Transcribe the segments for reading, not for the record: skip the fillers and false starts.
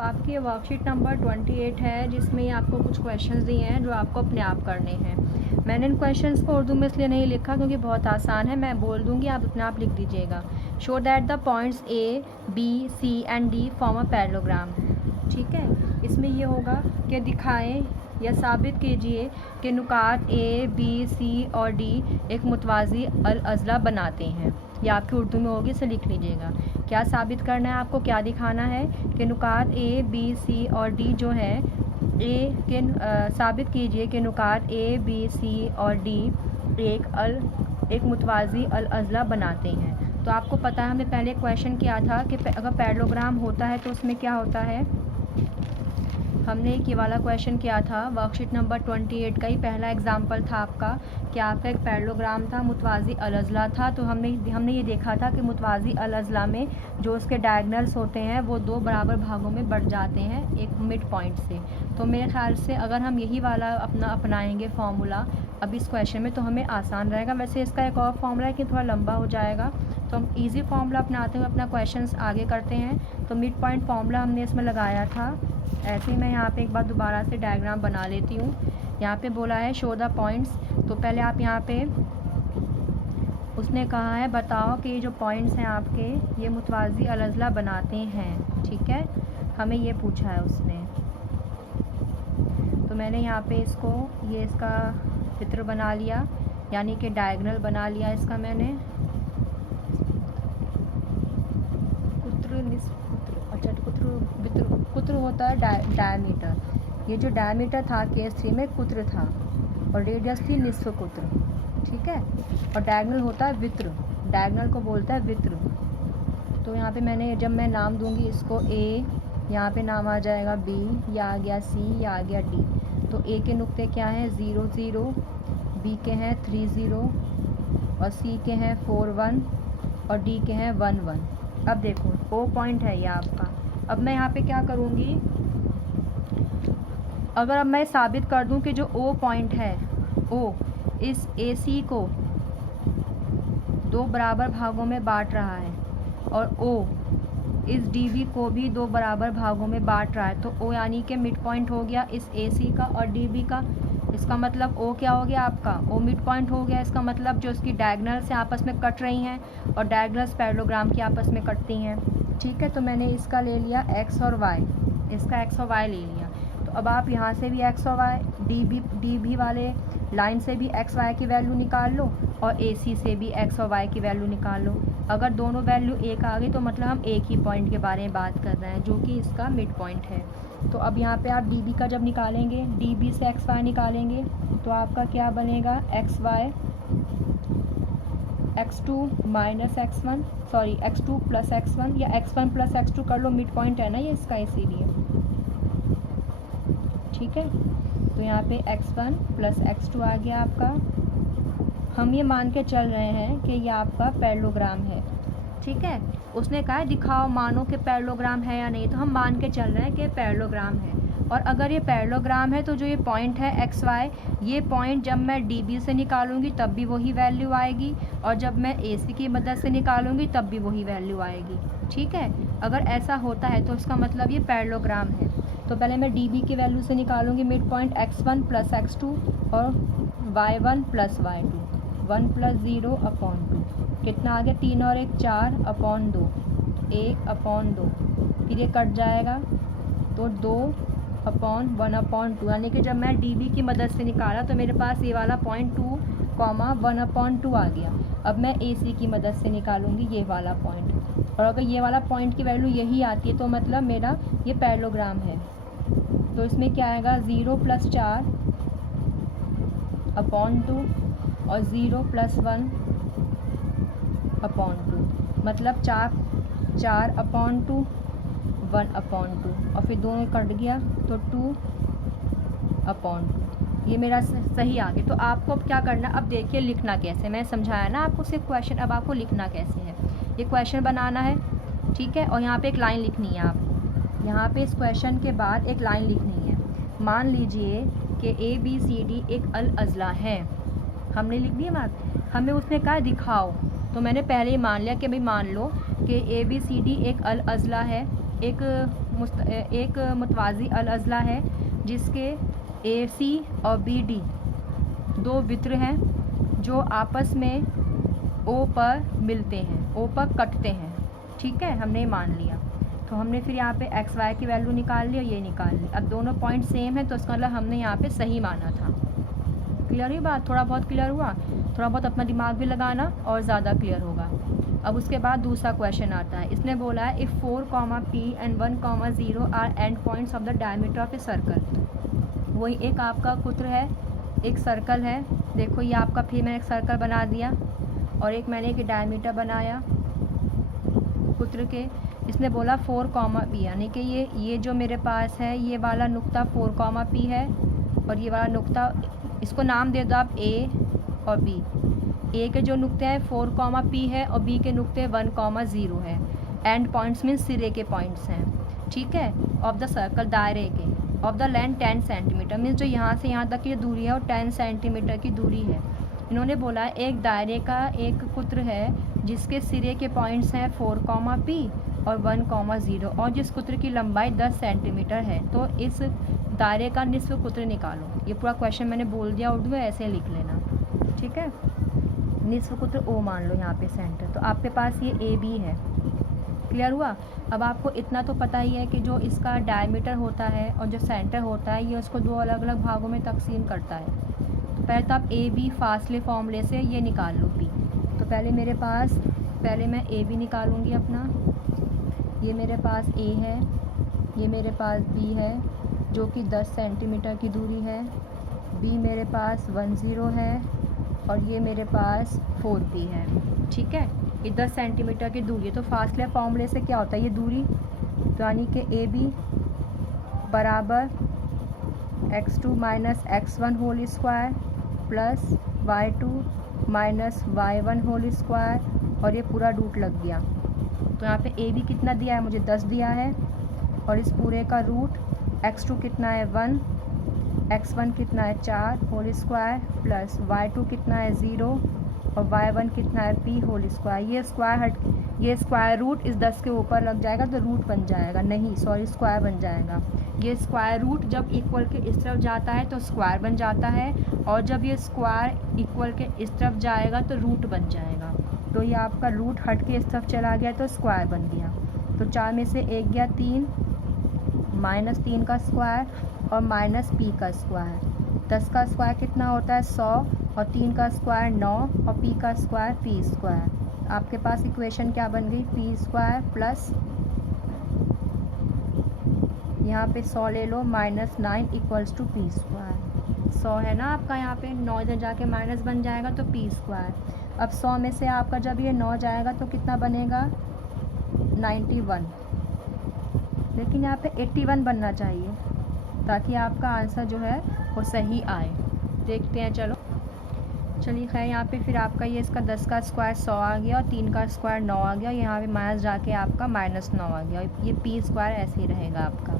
आपकी worksheet number 28 है, जिसमें आपको कुछ क्वेश्चंस दिए हैं जो आपको अपने आप करने हैं। मैंने इन क्वेश्चंस को उर्दू में इसलिए नहीं लिखा क्योंकि बहुत आसान है, मैं बोल दूंगी, आप अपने आप लिख दीजिएगा। Show that the points A B C and D form a parallelogram. ठीक है, इसमें ये होगा कि दिखाएं या साबित कीजिए कि नुकात ए बी सी और डी एक मुतवाज़ी अल अज़ला बनाते हैं। या आपकी उर्दू में होगी, इसे लिख लीजिएगा। क्या साबित करना है आपको, क्या दिखाना है कि नुकात ए बी सी और डी जो है साबित कीजिए कि नुकात ए बी सी और डी एक मुतवाज़ी अल अज़ला बनाते हैं। तो आपको पता है, हमने पहले क्वेश्चन किया था कि अगर पैरेललोग्राम होता है तो उसमें क्या होता है। हमने एक ये वाला क्वेश्चन किया था, वर्कशीट नंबर 28 का ही पहला एग्जाम्पल था आपका, कि आपका एक पैरेललोग्राम था, मुतवाज़ी अल अज़ला था। तो हमने ये देखा था कि मुतवाज़ी अल अज़ला में जो उसके डायगनल्स होते हैं वो दो बराबर भागों में बढ़ जाते हैं एक मिड पॉइंट से। तो मेरे ख्याल से अगर हम यही वाला अपनाएंगे फार्मूला अब इस क्वेश्चन में तो हमें आसान रहेगा। वैसे इसका एक और फार्मूला है कि थोड़ा लंबा हो जाएगा, तो हम इजी फार्मूला अपनाते हुए अपना क्वेश्चन आगे करते हैं। तो मिड पॉइंट फार्मूला हमने इसमें लगाया था। ऐसे ही मैं यहाँ पे एक बार दोबारा से डायग्राम बना लेती हूँ। यहाँ पे बोला है शो द पॉइंट्स, तो पहले आप यहाँ पे उसने कहा है बताओ कि ये जो पॉइंट्स हैं आपके ये मुतवाज़ी अल अज़ला बनाते हैं। ठीक है, हमें ये पूछा है उसने। तो मैंने यहाँ पे इसका चित्र बना लिया, यानी कि डायगोनल बना लिया इसका मैंने। कुत्र होता है डायमीटर। ये जो डायमीटर था केस 3 में कुत्र था और रेडियस थी निस्फ कुत्र। ठीक है, और डायगोनल होता है वित्र, डायगोनल को बोलता है वित्र। तो यहाँ पे जब मैं नाम दूंगी इसको ए, यहाँ पे नाम आ जाएगा बी, या आ गया सी, या आ गया डी। तो ए के नुक्ते क्या हैं 0 0, बी के हैं 3 0 और सी के हैं 4 1 और डी के हैं 1 1। अब देखो ओ पॉइंट है ये आपका। अब मैं यहाँ पे क्या करूँगी, अगर अब मैं साबित कर दूँ कि जो ओ पॉइंट है, ओ इस ए सी को दो बराबर भागों में बांट रहा है और ओ इस डी बी को भी दो बराबर भागों में बांट रहा है, तो ओ यानी कि मिड पॉइंट हो गया इस ए सी का और डी बी का। इसका मतलब ओ क्या हो गया आपका, ओ मिड पॉइंट हो गया। इसका मतलब जो इसकी डायगोनल्स आपस में कट रही हैं और डायगोनल्स पैरेललोग्राम की आपस में कटती हैं। ठीक है, तो मैंने इसका ले लिया एक्स और वाई, इसका एक्स और वाई ले लिया। तो अब आप यहाँ से भी एक्स और वाई, डी बी वाले लाइन से भी एक्स वाई की वैल्यू निकाल लो और ए सी से भी एक्स और वाई की वैल्यू निकाल लो। अगर दोनों वैल्यू एक आ गई तो मतलब हम एक ही पॉइंट के बारे में बात कर रहे हैं, जो कि इसका मिड पॉइंट है। तो अब यहाँ पे आप डी बी का जब निकालेंगे, डी बी से एक्स वाई निकालेंगे तो आपका क्या बनेगा, X Y x2 minus x1, sorry x2 plus x1 या x1 प्लस x2 कर लो, मिड पॉइंट है ना ये इसका, इसीलिए। ठीक है, तो यहाँ पे x1 प्लस x2 आ गया आपका। हम ये मान के चल रहे हैं कि ये आपका पैरेललोग्राम है। ठीक है, उसने कहा है दिखाओ मानो कि पैरेललोग्राम है या नहीं, तो हम मान के चल रहे हैं कि पैरेललोग्राम है। और अगर ये पैरेललोग्राम है तो जो ये पॉइंट है एक्स वाई, ये पॉइंट जब मैं डी बी से निकालूंगी तब भी वही वैल्यू आएगी और जब मैं ए सी की मदद से निकालूंगी तब भी वही वैल्यू आएगी। ठीक है, अगर ऐसा होता है तो इसका मतलब ये पैरेललोग्राम है। तो पहले मैं डी बी की वैल्यू से निकालूंगी mid point x1 plus x2 और y1 plus y2, 1 plus 0 upon 2, कितना आ गया 3 और 1 4 अपॉन 2, 1 अपॉन 2, फिर ये कट जाएगा तो 2 अपॉन 1 अपॉन 2, यानी कि जब मैं डी बी की मदद से निकाला तो मेरे पास ये वाला पॉइंट 2 1 अपॉन 2 आ गया। अब मैं ए सी की मदद से निकालूंगी ये वाला पॉइंट, और अगर ये वाला पॉइंट की वैल्यू यही आती है तो मतलब मेरा ये पैरेललोग्राम है। तो इसमें क्या आएगा 0 प्लस 4 अपॉन 2 और 0 प्लस 1 अपॉन 2, मतलब 4 अपॉन 2 1 अपॉन 2 और फिर दोनों कट गया तो 2 अपॉन 2। ये मेरा सही आ गया। तो आपको अब क्या करना, अब देखिए लिखना कैसे, मैं समझाया ना आपको सिर्फ क्वेश्चन, अब आपको लिखना कैसे है। ये क्वेश्चन बनाना है, ठीक है, और यहाँ पे एक लाइन लिखनी है आपको। यहाँ पे इस क्वेश्चन के बाद एक लाइन लिखनी है। मान लीजिए कि ए बी सी डी एक अल अज़ला है, हमने लिख दिया बात। हमें उसने कहा दिखाओ, तो मैंने पहले ही मान लिया कि भाई मान लो कि ए बी सी डी एक अल अज़ला है, एक एक मुतवाज़ी अल अज़ला है जिसके ए सी और बी डी दो वित्र हैं जो आपस में ओ पर मिलते हैं, ओ पर कटते हैं। ठीक है, हमने मान लिया। तो हमने फिर यहाँ पे एक्स वाई की वैल्यू निकाल ली और ये निकाल ली। अब दोनों पॉइंट सेम है तो इसका मतलब हमने यहाँ पे सही माना था। क्लियर हुई बात? थोड़ा बहुत क्लियर हुआ? थोड़ा बहुत अपना दिमाग भी लगाना और ज़्यादा क्लियर होगा। अब उसके बाद दूसरा क्वेश्चन आता है। इसने बोला है if 4, P and 1, 0 are end points of the diameter of a circle. वही एक आपका कुत्र है, एक सर्कल है। देखो ये आपका, फिर मैंने एक सर्कल बना दिया और एक मैंने एक डायमीटर बनाया कुत्र के। इसने बोला 4, P, यानी कि ये जो मेरे पास है ये वाला नुक्ता 4, P है और ये वाला नुक्ता, इसको नाम दे दो आप ए और बी। ए के जो नुक्ते हैं 4, P है और बी के नुक्ते 1, 0 है। एंड पॉइंट्स मीन्स सिरे के पॉइंट्स हैं। ठीक है, ऑफ द सर्कल, दायरे के। Of the length 10 centimetre, means जो यहाँ से यहाँ तक की दूरी है वो 10 सेंटीमीटर की दूरी है। इन्होंने बोला एक दायरे का एक कुत्र है जिसके सिरे के पॉइंट्स हैं 4, P और 1, 0 और जिस कुत्र की लंबाई 10 सेंटीमीटर है। तो इस दायरे का निस्फ कुत्र निकालो। ये पूरा क्वेश्चन मैंने बोल दिया उर्दू में, ऐसे लिख लेना। ठीक है, निस्फ कुत्र ओ मान लो यहाँ पे सेंटर। तो आपके पास ये ए बी है। क्लियर हुआ? अब आपको इतना तो पता ही है कि जो इसका डायमीटर होता है और जो सेंटर होता है ये उसको दो अलग अलग भागों में तकसीम करता है। तो पहले तो आप ए बी फासले फॉर्मूले से ये निकाल लो पी। तो पहले मैं ए बी निकालूंगी अपना। ये मेरे पास ए है, ये मेरे पास बी है जो कि 10 सेंटीमीटर की दूरी है। बी मेरे पास 1, 0 है और ये मेरे पास 4 P है। ठीक है, ये 10 सेंटीमीटर की दूरी है। तो फासले फॉर्मूले से क्या होता है ये दूरी, तो यानी कि ए बी बराबर x2 minus x1 whole square plus y2 minus y1 whole square और ये पूरा रूट लग गया। तो यहाँ पे ए बी कितना दिया है, मुझे 10 दिया है और इस पूरे का रूट x2 कितना है 1, x1 कितना है 4 होल स्क्वायर प्लस y2 कितना है 0 और y1 कितना है p होल स्क्वायर। ये स्क्वायर रूट इस 10 के ऊपर लग जाएगा तो रूट बन जाएगा, नहीं सॉरी स्क्वायर बन जाएगा। ये स्क्वायर रूट जब इक्वल के इस तरफ जाता है तो स्क्वायर बन जाता है और जब ये स्क्वायर इक्वल के इस तरफ जाएगा तो रूट बन जाएगा। तो ये आपका रूट हट के इस तरफ चला गया तो स्क्वायर बन गया। तो 4 में से 1 गया 3, माइनस 3 का स्क्वायर और माइनस p का स्क्वायर। 10 का स्क्वायर कितना होता है 100 और 3 का स्क्वायर 9 और p का स्क्वायर p स्क्वायर। आपके पास इक्वेशन क्या बन गई, p स्क्वायर प्लस यहाँ पे 100 ले लो minus 9 equals to p square. 100 है ना आपका, यहाँ पे 9 इधर जाके माइनस बन जाएगा तो p स्क्वायर। अब 100 में से आपका जब ये 9 जाएगा तो कितना बनेगा 91, लेकिन यहाँ पे 81 बनना चाहिए ताकि आपका आंसर जो है वो सही आए। देखते हैं, चलिए खैर यहाँ पे फिर आपका ये इसका 10 का स्क्वायर 100 आ गया और 3 का स्क्वायर 9 आ गया। यहाँ पे माइनस जाके आपका माइनस 9 आ गया। ये p स्क्वायर ऐसे ही रहेगा आपका।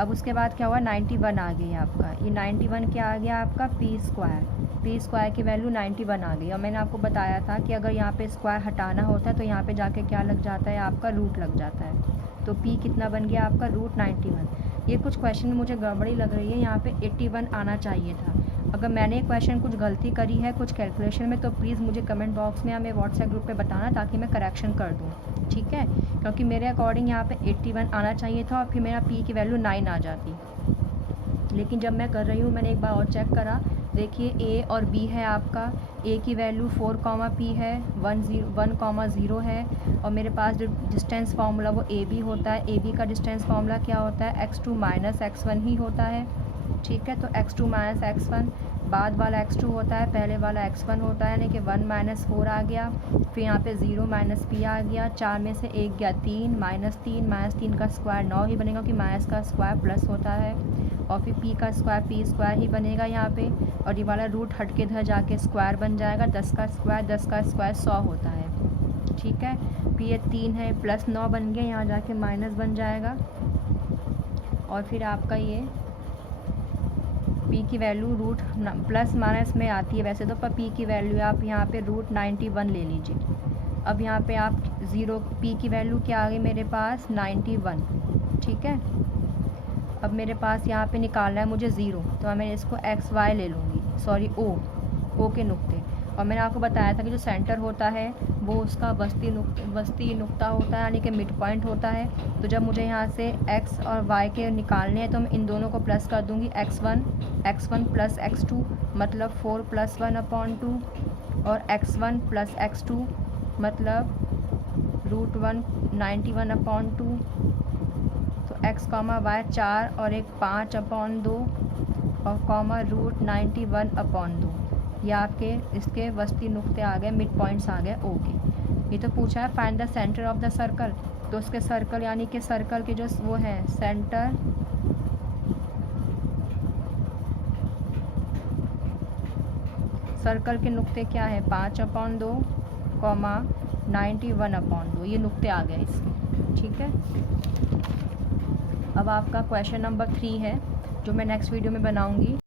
अब उसके बाद क्या हुआ 91 आ गई आपका। ये 91 क्या आ गया आपका p स्क्वायर की वैल्यू 91 आ गई। और मैंने आपको बताया था कि अगर यहाँ पे स्क्वायर हटाना होता है तो यहाँ पे जाके क्या लग जाता है आपका रूट लग जाता है। तो p कितना बन गया आपका रूट 91। ये कुछ क्वेश्चन में मुझे गड़बड़ी लग रही है, यहाँ पे 81 आना चाहिए था। अगर मैंने क्वेश्चन कुछ गलती करी है कुछ कैलकुलेशन में तो प्लीज़ मुझे कमेंट बॉक्स में या मेरे व्हाट्सएप ग्रुप पे बताना ताकि मैं करेक्शन कर दूँ। ठीक है, क्योंकि मेरे अकॉर्डिंग यहाँ पे 81 आना चाहिए था और फिर मेरा p की वैल्यू 9 आ जाती। लेकिन जब मैं कर रही हूँ मैंने एक बार और चेक करा, देखिए a और b है आपका। a की वैल्यू 4, P है, 1, 0 है और मेरे पास जो डिस्टेंस फार्मूला वो a b होता है। a b का डिस्टेंस फार्मूला क्या होता है x2 माइनस x1 ही होता है। ठीक है, तो x2 माइनस x1, बाद वाला x2 होता है, पहले वाला x1 होता है, यानी कि 1 माइनस 4 आ गया। फिर यहाँ पे 0 माइनस p आ गया। 4 में से 1 गया 3, माइनस 3 का स्क्वायर 9 ही बनेगा क्योंकि माइनस का स्क्वायर प्लस होता है। और फिर p का स्क्वायर p स्क्वायर ही बनेगा यहाँ पे और ये वाला रूट हट के इधर जाके स्क्वायर बन जाएगा। 10 का स्क्वायर 100 होता है। ठीक है, फिर ये 3 है प्लस 9 बन गया, यहाँ जाके माइनस बन जाएगा। और फिर आपका ये p की वैल्यू रूट प्लस माइनस में आती है वैसे तो, पर p की वैल्यू आप यहाँ पे रूट 91 ले लीजिए। अब यहाँ पे आप 0 p की वैल्यू क्या आ गई मेरे पास 91, ठीक है। अब मेरे पास यहाँ पे निकालना है मुझे 0, तो मैं इसको एक्स वाई ले लूँगी, सॉरी ओ के नुक्ते। और मैंने आपको बताया था कि जो सेंटर होता है वो उसका वस्ती नुक्ता होता है, यानी कि मिड पॉइंट होता है। तो जब मुझे यहाँ से x और y के निकालने हैं तो मैं इन दोनों को प्लस कर दूँगी, x1 प्लस x2 मतलब 4 + 1/2 और x1 प्लस x2 मतलब √1 91/2। तो x, y 4 और एक 5/2 और कॉमा √91/2। ये आपके इसके वस्ती नुक्ते आ गए, मिड पॉइंट्स आ गए ओ के। ये तो पूछा है find the centre of the circle, तो उसके सर्कल यानी कि सर्कल के जो वो है सेंटर, सर्कल के नुक्ते क्या है 5/2 कॉमा 91/2, ये नुक्ते आ गए इसके, ठीक है। अब आपका क्वेश्चन नंबर 3 है जो मैं नेक्स्ट वीडियो में बनाऊंगी।